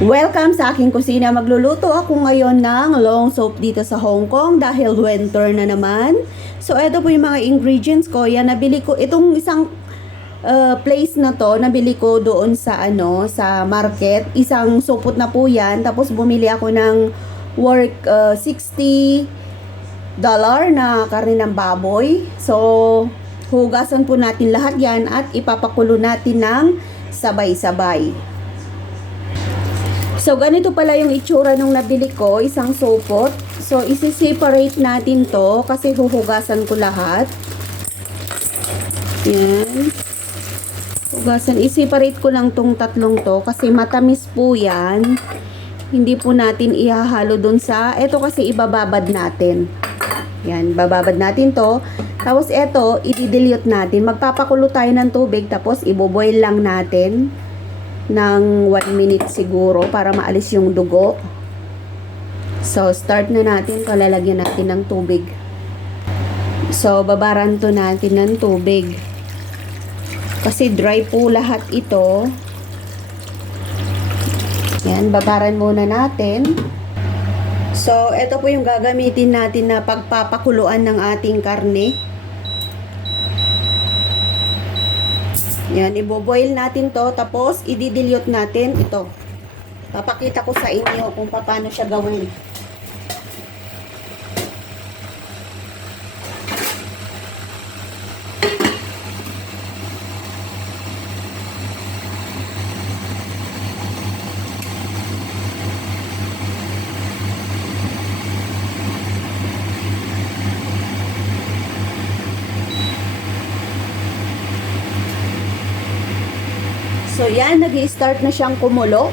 Welcome sa aking kusina. Magluluto ako ngayon ng long soup dito sa Hong Kong dahil winter na naman. So, ito po yung mga ingredients ko. Yan, nabili ko itong isang place na to. Nabili ko doon sa sa market. Isang supot na po yan. Tapos bumili ako ng worth $60 na karne ng baboy. So, hugasan po natin lahat yan at ipapakulo natin ng sabay-sabay. So, ganito pala yung itsura nung nabili ko, isang supot. So, isi-separate natin to kasi huhugasan ko lahat. Yan. Hugasan. I-separate ko lang tong tatlong to kasi matamis po yan. Hindi po natin ihahalo dun sa, eto kasi ibababad natin. Yan, bababad natin to. Tapos eto, i-dilute natin. Magpapakulo tayo ng tubig tapos iboboil lang natin ng 1 minute siguro para maalis yung dugo. So, start na natin. Lalagyan natin ng tubig. So, babaran to natin ng tubig. Kasi dry po lahat ito. Yan, babaran muna natin. So, ito po yung gagamitin natin na pagpapakuluan ng ating karne. Yan, iboboil natin to, tapos i-dilute natin ito. Papakita ko sa inyo kung paano siya gawin. So, yan, nag-i-start na siyang kumulo.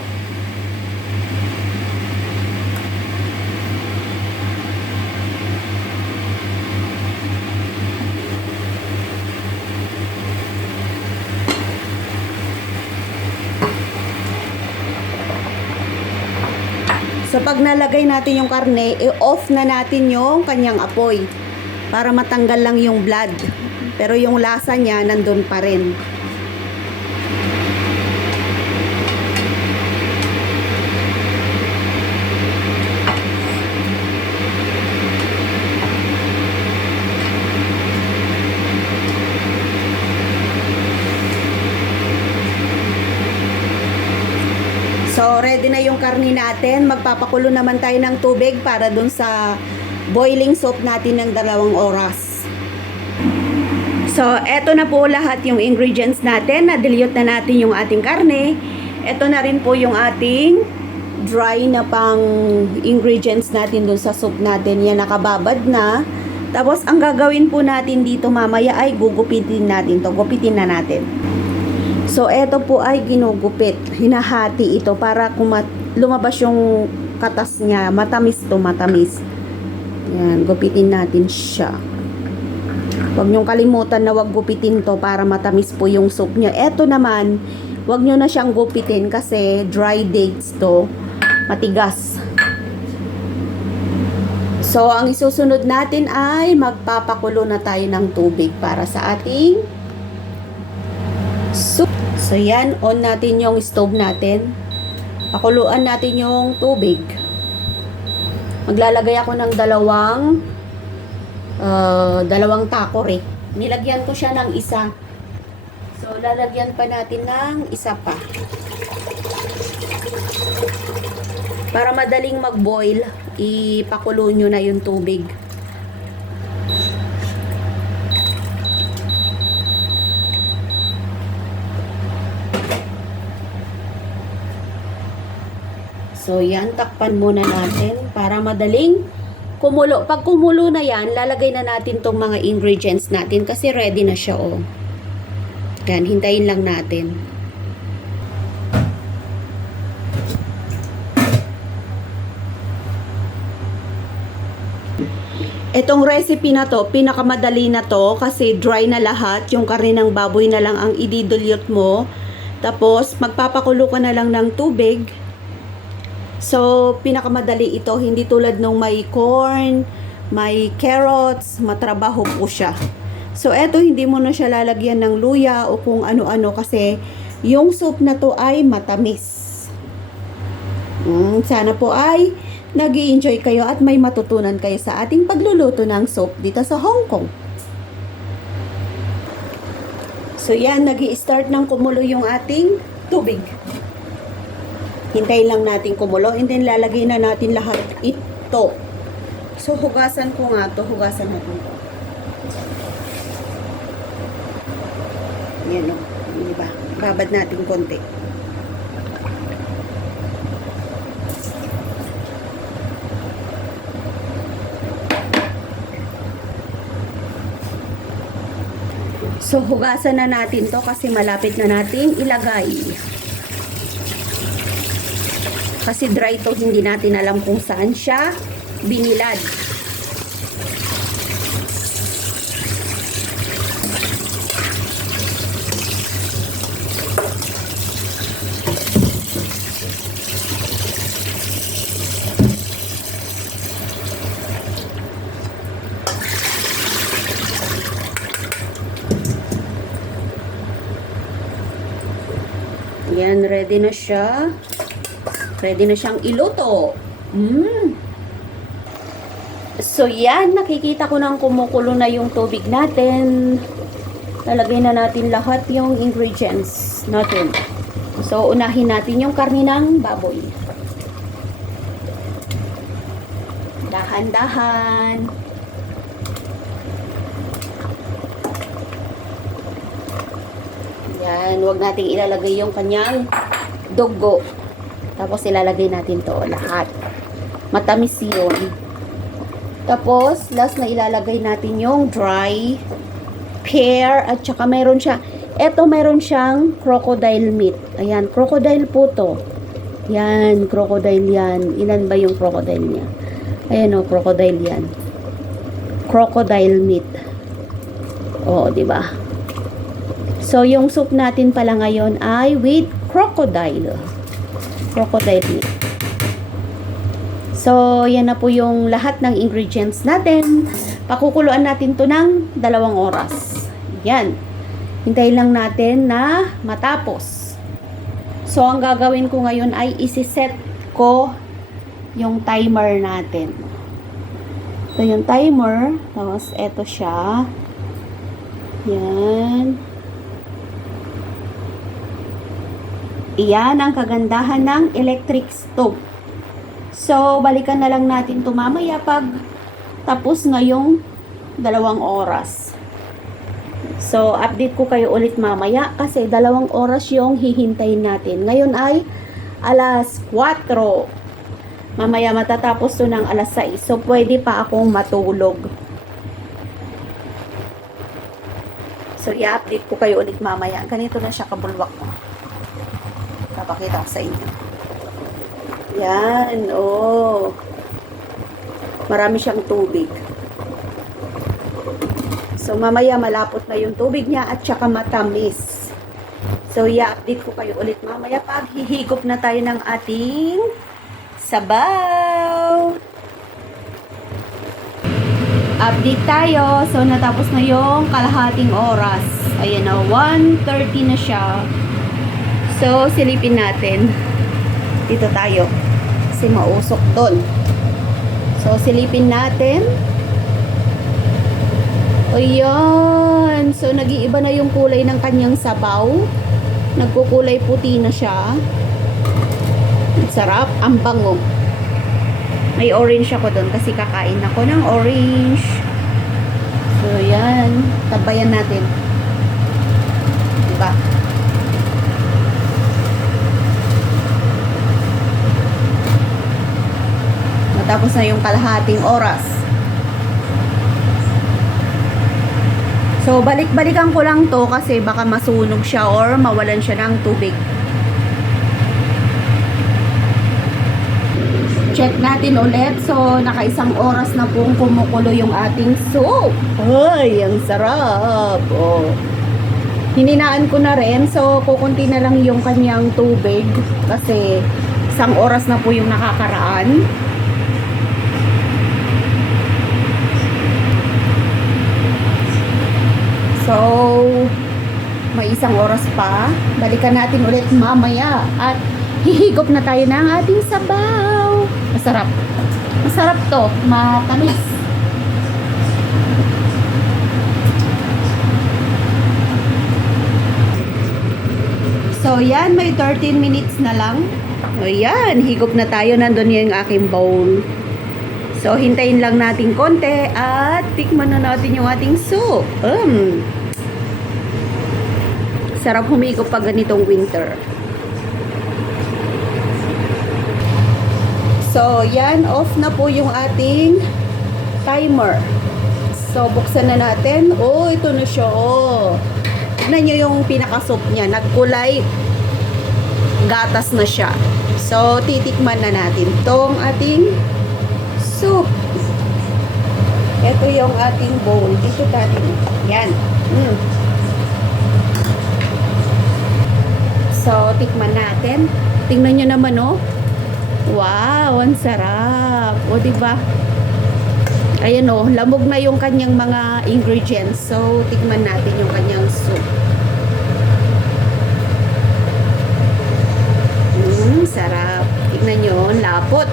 So, pag nalagay natin yung karne, i-off na natin yung kanyang apoy para matanggal lang yung blood. Pero yung lasa niya, nandun pa rin. So, ready na yung karni natin. Magpapakulo naman tayo ng tubig para dun sa boiling soup natin ng 2 oras. So, eto na po lahat yung ingredients natin. Na-dilute na natin yung ating karne. Eto na rin po yung ating dry na pang ingredients natin dun sa soup natin. Yan, nakababad na. Tapos, ang gagawin po natin dito mamaya ay gugupitin natin to. Gupitin na natin. So, eto po ay ginugupit. Hinahati ito para lumabas yung katas niya. Matamis to, matamis. Yan, gupitin natin siya. Huwag niyong kalimutan na wag gupitin to para matamis po yung soup niya. Eto naman, wag niyo na siyang gupitin kasi dry dates to. Matigas. So, ang isusunod natin ay magpapakulo na tayo ng tubig para sa ating soup. So, yan. On natin yung stove natin. Pakuluan natin yung tubig. Maglalagay ako ng dalawang takore. Nilagyan ko siya ng isa. So, lalagyan pa natin ng isa pa. Para madaling mag-boil, ipakulo nyo na yung tubig. So, yan, takpan muna natin para madaling kumulo. Pag kumulo na yan, lalagay na natin tong mga ingredients natin kasi ready na siya, oh. Yan, hintayin lang natin. Itong recipe na to, pinakamadali na to kasi dry na lahat. Yung karne ng baboy na lang ang i-dilute mo. Tapos, magpapakulo ka na lang ng tubig. So, pinakamadali ito. Hindi tulad nung may corn, may carrots, matrabaho po siya. So, eto, hindi mo na siya lalagyan ng luya o kung ano-ano kasi yung soup na to ay matamis. Sana po ay nag-i-enjoy kayo at may matutunan kayo sa ating pagluluto ng soup dito sa Hong Kong. So yan, nag-i-start ng kumulo yung ating tubig. Hintayin lang natin kumulo and then lalagay na natin lahat ito. So hugasan ko nga to, hugasan natin to. Yan o, diba? Babad natin konti. So, hugasan na natin to kasi malapit na nating ilagay. Kasi dry to, hindi natin alam kung saan siya binilad. Yan, ready na siya. Ready na siyang iluto. So, yan. Nakikita ko nang kumukulo na yung tubig natin. Lalagay na natin lahat yung ingredients natin. So, unahin natin yung karne ng baboy. Dahan-dahan. Yan, huwag nating ilalagay yung kanyang dugo. Tapos ilalagay natin to lahat. Matamis yun. Tapos, last na ilalagay natin yung dry pear at saka meron siya. Eto meron siyang crocodile meat. Ayan, crocodile po to. Yan, crocodile yan. Ilan ba yung crocodile niya? Ayan o, crocodile yan. Crocodile meat. Oo, di ba? So, yung soup natin pala ngayon ay with crocodile. Crocodile meat. So, yan na po yung lahat ng ingredients natin. Pakukuluan natin to ng 2 oras. Yan. Hintayin lang natin na matapos. So, ang gagawin ko ngayon ay isi-set ko yung timer natin. Ito yung timer. Tapos, eto siya. Yan. Iyan ang kagandahan ng electric stove. So, balikan na lang natin ito mamaya pag tapos ngayong 2 oras. So, update ko kayo ulit mamaya kasi 2 oras yung hihintayin natin. Ngayon ay alas 4. Mamaya matatapos to ng alas 6. So, pwede pa akong matulog. So, i-update ko kayo ulit mamaya. Ganito na siya kabulwak mo. Papakita ko sa inyo. Yan, oh. Marami siyang tubig. So, mamaya malapot na yung tubig niya at saka matamis. So, i-update ko kayo ulit mamaya pag hihigop na tayo ng ating sabaw. Update tayo. So, natapos na yung kalahating oras. Ayan na, 1:30 na siya. So, silipin natin. Dito tayo. Kasi mausok doon. So, silipin natin. O, yan. So, nag-iiba na yung kulay ng kanyang sabaw. Nagkukulay puti na siya. Sarap. Ang bango. May orange ako doon kasi kakain ako ng orange. So, yan. Tabayan natin. Diba? Tapos na yung kalahating oras. So, balik-balikan ko lang to kasi baka masunog siya or mawalan siya ng tubig. Check natin ulit. So, naka-1 oras na pong kumukulo yung ating soup. Ay, ang sarap. Oh. Hininaan ko na rin. So, kukunti na lang yung kanyang tubig kasi 1 oras na po yung nakakaraan. So, may 1 oras pa. Balikan natin ulit mamaya. At hihigop na tayo ng ating sabaw. Masarap. Masarap to. Matamis. So, yan. May 13 minutes na lang. O, yan. Higop na tayo. Nandun yung aking bowl. So, hintayin lang natin konti at tikman na natin yung ating soup. Sarap humigop pag ganitong winter. So, yan. Off na po yung ating timer. So, buksan na natin. Oh, ito na siya. Oh. Tignan nyo yung pinaka-soup niya. Nagkulay gatas na siya. So, titikman na natin tong ating soup. Ito yung ating bowl. Dito natin. Yan. So, tikman natin. Tingnan nyo naman, oh. Wow, ang sarap. O, diba? Ayan, oh. Lamog na yung kanyang mga ingredients. So, tikman natin yung kanyang soup. Sarap. Tignan nyo, lapot.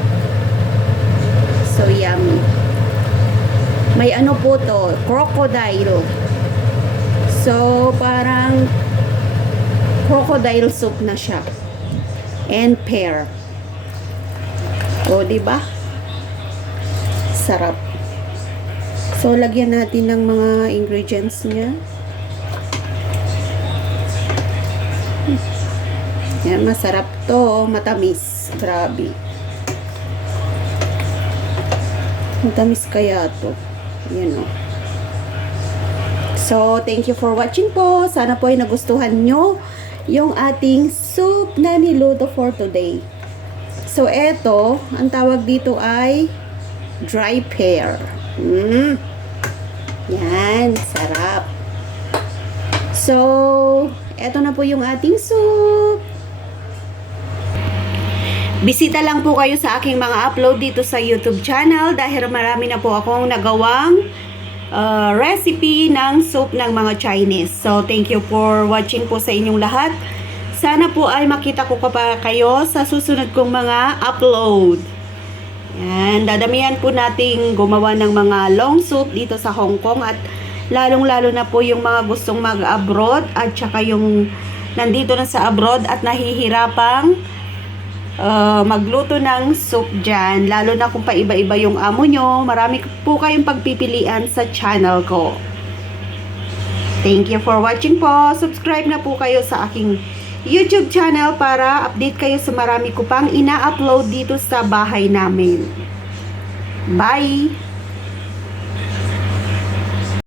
So, yummy. May ano po to, crocodile. So, parang crocodile soup na siya. And pear. O, diba? Sarap. So, lagyan natin ng mga ingredients niya. Yan, masarap to. Matamis. Grabe. Matamis kaya to. Yan o. So, thank you for watching po. Sana po ay nagustuhan nyo yung ating soup na niluto for today. So, eto, ang tawag dito ay dry pear. Yan, sarap. So, eto na po yung ating soup. Bisita lang po kayo sa aking mga upload dito sa YouTube channel dahil marami na po akong nagawang recipe ng soup ng mga Chinese. So, thank you for watching po sa inyong lahat. Sana po ay makita ko pa kayo sa susunod kong mga upload. Yan, dadamihan po nating gumawa ng mga long soup dito sa Hong Kong at lalong-lalo na po yung mga gustong mag-abroad at saka yung nandito na sa abroad at nahihirapang magluto ng soup dyan, lalo na kung paiba-iba yung amo nyo. Marami po kayong pagpipilian sa channel ko. Thank you for watching po. Subscribe na po kayo sa aking YouTube channel para update kayo sa marami ko pang ina-upload dito sa bahay namin. Bye!